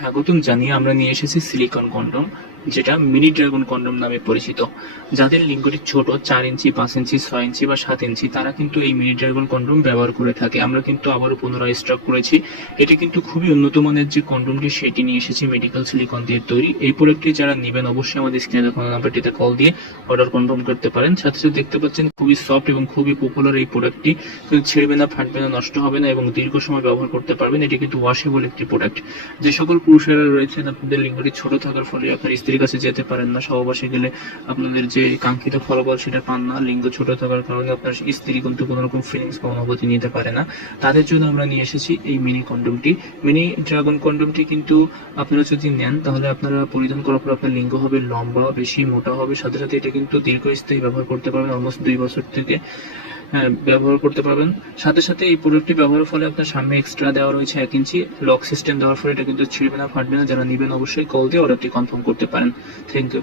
স্বাগতম জানিয়ে আমরা নিয়ে এসেছি সিলিকন কন্ডম। যেটা মিনি ড্রাগন কন্ডম নামে পরিচিত। যাদের লিঙ্গটি ছোট, চার ইঞ্চি, পাঁচ ইঞ্চি, ছয় ইঞ্চি বা সাত ইঞ্চি, তারা কিন্তু এই মিনি ড্রাগন কন্ডম ব্যবহার করে থাকে। আমরা কিন্তু আবারও পুনরায় স্টক করেছি। এটি কিন্তু খুবই উন্নত মানের যে কন্ডমটি, সেটি নিয়ে এসেছি মেডিকেল সিলিকন দিয়ে তৈরি। এই প্রোডাক্টটি যারা নেবেন অবশ্যই আমাদের স্ক্রিনে দেখানো নাম্বারটিতে কল দিয়ে অর্ডার কনফার্ম করতে পারেন। সাথে সাথে দেখতে পাচ্ছেন খুবই সফট এবং খুবই পপুলার এই প্রোডাক্টটি কিন্তু ছিঁড়বে না, ফাটবে না, নষ্ট হবে না এবং দীর্ঘ সময় ব্যবহার করতে পারবেন। এটি কিন্তু ওয়াশেবল একটি প্রোডাক্ট যে সকল পুরুষেরা রয়েছেন, আপনাদের লিঙ্গটি ছোট থাকার ফলে আপনার স্ত্রীর কাছে যেতে পারেন না, সহবাসে গেলে আপনাদের যে কাঙ্ক্ষিত ফলাফল সেটা পান না, লিঙ্গ ছোট থাকার কারণে আপনার স্ত্রী কিন্তু কোনো রকম ফিলিংস বা অনুভূতি নিতে পারে না। তাদের জন্য আমরা নিয়ে এসেছি এই মিনি কন্ডমটি মিনি ড্রাগন কন্ডমটি কিন্তু আপনারা যদি নেন, তাহলে আপনারা পরিধান করার পর আপনার লিঙ্গ হবে লম্বা, বেশি, মোটা হবে। সাথে সাথে এটা কিন্তু দীর্ঘস্থায়ী ব্যবহার করতে পারবেন অলমোস্ট দুই বছর থেকে। ব্যবহার করতে পারবেন। সাথে সাথে এই প্রোডাক্টটি ব্যবহারের ফলে আপনার সামনে এক্সট্রা দেওয়া রয়েছে এক ইঞ্চি লক সিস্টেম দেওয়ার ফলে এটা কিন্তু ছিঁড়বে না, ফাটবে না। যারা নেবেন অবশ্যই কল দিয়ে অর্ডারটি কনফার্ম করতে পারেন। Thank you